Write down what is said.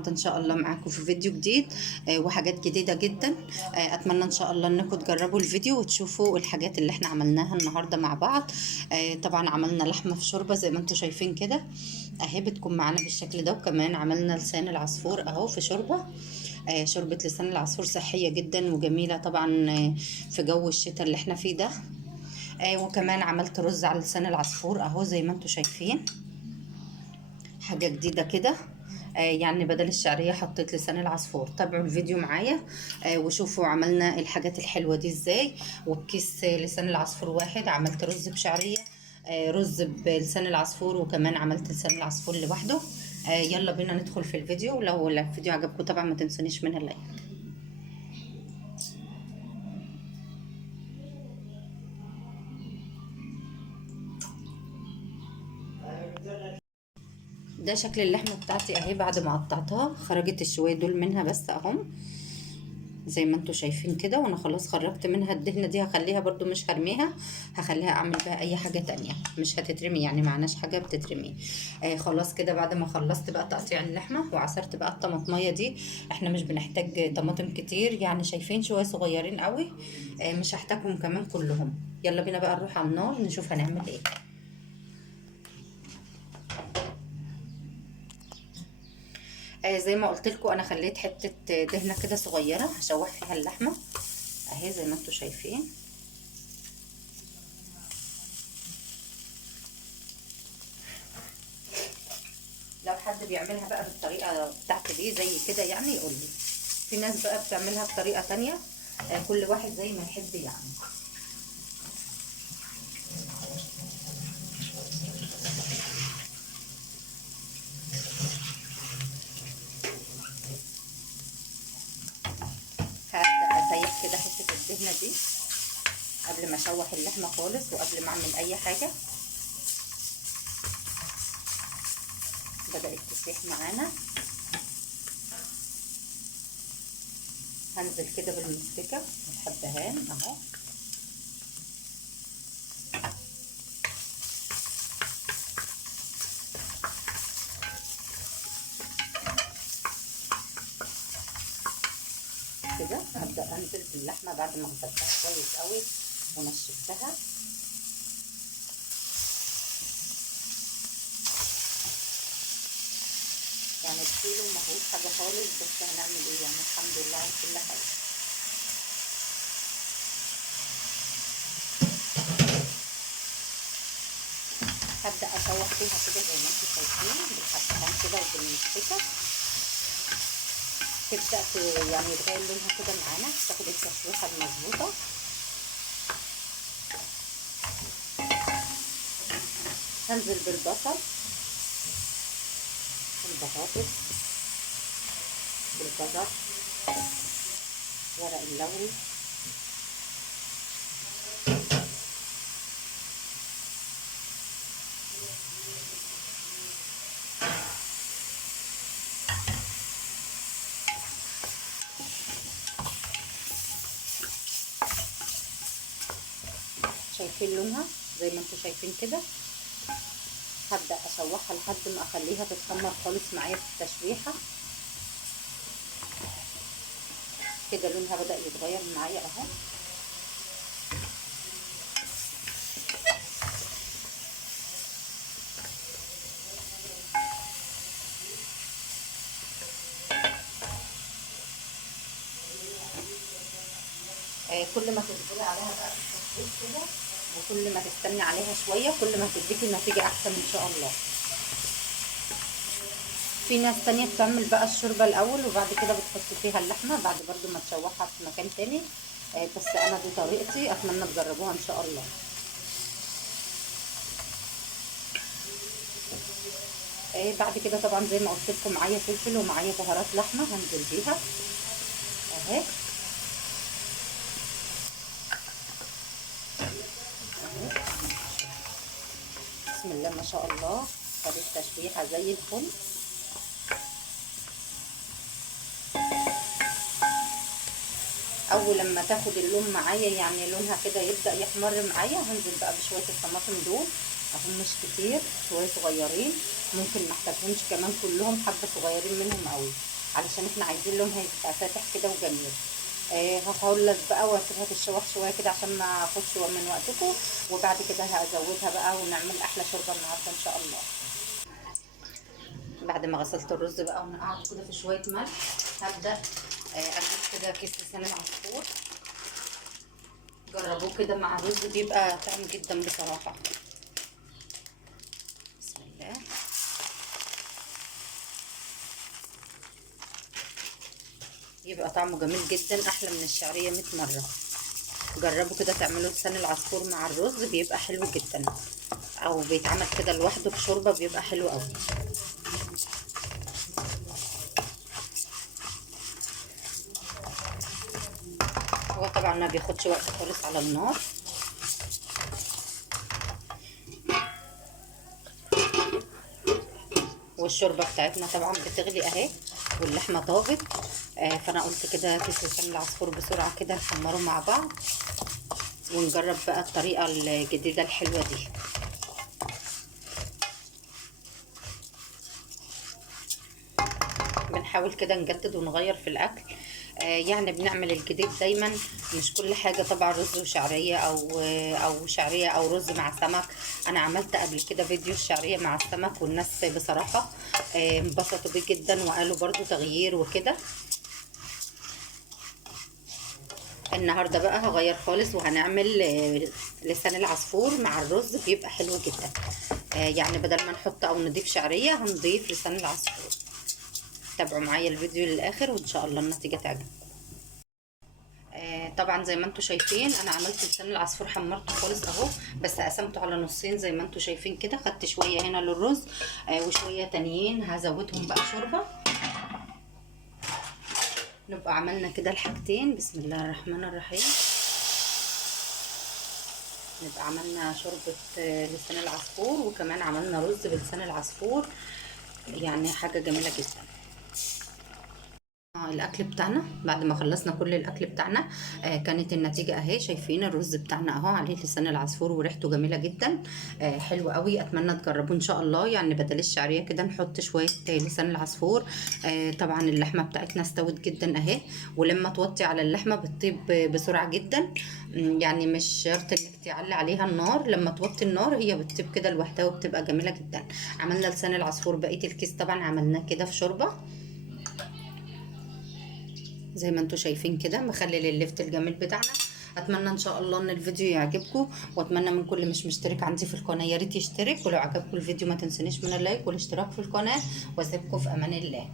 النهارده ان شاء الله معاكم في فيديو جديد وحاجات جديده جدا. اتمنى ان شاء الله انكم تجربوا الفيديو وتشوفوا الحاجات اللي احنا عملناها النهارده مع بعض. طبعا عملنا لحمه في شوربه زي ما انتم شايفين كده اهي، بتكون معانا بالشكل ده. وكمان عملنا لسان العصفور اهو في شوربه. شوربه لسان العصفور صحيه جدا وجميله طبعا في جو الشتاء اللي احنا فيه ده. وكمان عملت رز على لسان العصفور اهو زي ما انتم شايفين، حاجة جديدة كده. يعني بدل الشعرية حطيت لسان العصفور. تابعوا الفيديو معايا وشوفوا عملنا الحاجات الحلوة دي ازاي. وبكيس لسان العصفور واحد عملت رز بشعرية، رز بلسان العصفور، وكمان عملت لسان العصفور لوحده. يلا بينا ندخل في الفيديو، ولو الفيديو عجبكم طبعا ما تنسونيش منها اللايك. ده شكل اللحمة بتاعتي اهي بعد ما قطعتها، خرجت الشوية دول منها بس اهم زي ما انتوا شايفين كده. وانا خلاص خرجت منها الدهنه دي، هخليها برضو مش هرميها، هخليها اعمل بها اي حاجه تانية مش هتترمي، يعني معناش حاجه بتترمي. خلاص كده بعد ما خلصت بقى تقطيع اللحمه وعصرت بقى الطماطميه دي. احنا مش بنحتاج طماطم كتير، يعني شايفين شويه صغيرين قوي. مش هحتاجهم كمان كلهم. يلا بينا بقى نروح على النار نشوف هنعمل ايه. زي ما قلت لكم انا خليت حته دهنه كده صغيره هشوح فيها اللحمه اهي زي ما انتوا شايفين. لو حد بيعملها بقى بالطريقه بتاعتي دي زي كده يعني يقول لي. في ناس بقى بتعملها بطريقه تانية، كل واحد زي ما يحب يعني. هبدا اسيح كده حته الدهنه دي قبل ما اشوح اللحمه خالص وقبل ما اعمل اي حاجه. بدات تسيح معانا، هنزل كده بالمسكه والحبهان اهو. كده هبدا انزل باللحمه بعد ما غسلتها كويس قوي ونشفتها. يعني الكيلو مفيهوش حاجه خالص، بس هنعمل ايه يعني، الحمد لله على كل حاجه. هبدا اشوح فيها كده زي ما انتم شايفين بالحبهان كده وبالمسكه. تبدا يعني يتغير لونها كده معانا، تاخد التشويحه المظبوطه. هنزل بالبصل والبطاطس والجزر ورق اللوري شايفين لونها زي ما انتم شايفين كده. هبدا اشوحها لحد ما اخليها تتحمر خالص معايا في التشويحه كده. لونها بدا يتغير معايا اهو. كل ما تصبري عليها بقى في التشويح كده وكل ما تستني عليها شويه كل ما تديكي النتيجه احسن ان شاء الله. في ناس تانية بتعمل بقى الشوربه الاول وبعد كده بتحط فيها اللحمه بعد برضو ما تشوحها في مكان تاني. بس انا دي طريقتي، اتمنى تجربوها ان شاء الله. بعد كده طبعا زي ما قلت لكم معايا فلفل ومعايا بهارات لحمه هنزل بيها اهي. بسم الله ما شاء الله، خدت تشويحه زي الفل. اول لما تاخد اللون معايا يعني لونها كده يبدا يحمر معايا، هنزل بقى بشويه الطماطم دول اهم مش كتير، شويه صغيرين، ممكن نحتاجهمش كمان كلهم، حبه صغيرين منهم قوي علشان احنا عايزين لونها يبقى فاتح كده وجميل. هخلص بقى واسيبها تتشوح شويه كده عشان ما اخدش من وقتكم، وبعد كده هزودها بقى ونعمل احلى شوربه النهارده ان شاء الله. بعد ما غسلت الرز بقى ونقعته كده في شويه ملح، هبدا اجيب كده كيس لسان العصفور. جربوه كده مع الرز بيبقى طعم جدا بصراحه. بسم الله. يبقى طعمه جميل جدا، احلى من الشعريه 100 مره. جربوا كده تعملوا لسان العصفور مع الرز بيبقى حلو جدا، او بيتعمل كده لوحده في شوربه بيبقى حلو قوي. هو طبعا ما بياخدش وقت خالص على النار. والشوربه بتاعتنا طبعا بتغلي اهي، واللحمه طابت. فانا قلت كده كيس لسان العصفور بسرعه كده نحمره مع بعض، ونجرب بقى الطريقه الجديده الحلوه دي. بنحاول كده نجدد ونغير في الاكل، يعني بنعمل الجديد دايما، مش كل حاجه طبعا رز وشعريه او شعريه او رز مع سمك. انا عملت قبل كده فيديو الشعريه مع السمك، والناس بصراحه انبسطوا بيه جدا وقالوا برضو تغيير وكده. النهارده بقى هغير خالص وهنعمل لسان العصفور مع الرز بيبقى حلو جدا. يعني بدل ما نحط او نضيف شعريه هنضيف لسان العصفور. تابعوا معايا الفيديو للاخر وان شاء الله النتيجه تعجبكم. طبعا زي ما انتم شايفين انا عملت لسان العصفور، حمرته خالص اهو، بس قسمته على نصين زي ما انتم شايفين كده. خدت شويه هنا للرز وشويه تانيين هزودهم بقى شوربه. نبقى عملنا كده الحاجتين. بسم الله الرحمن الرحيم. نبقى عملنا شوربه لسان العصفور، وكمان عملنا رز بلسان العصفور، يعني حاجه جميله جدا. الاكل بتاعنا بعد ما خلصنا كل الاكل بتاعنا كانت النتيجه اهي. شايفين الرز بتاعنا اهو عليه لسان العصفور وريحته جميله جدا، حلو قوي. اتمنى تجربوه ان شاء الله. يعني بدل الشعريه كده نحط شويه لسان العصفور. طبعا اللحمه بتاعتنا استوت جدا اهي، ولما توطي على اللحمه بتطيب بسرعه جدا. يعني مش شرط انك تعلي عليها النار، لما توطي النار هي بتطيب كده لوحدها وبتبقى جميله جدا. عملنا لسان العصفور، بقيه الكيس طبعا عملناه كده في شوربه زي ما انتم شايفين كده، مخلل اللفت الجميل بتاعنا. اتمنى ان شاء الله ان الفيديو يعجبكم، واتمنى من كل مش مشترك عندي في القناه يا ريت يشترك، ولو عجبكم الفيديو ما تنسونيش من اللايك والاشتراك في القناه، واسيبكم في امان الله.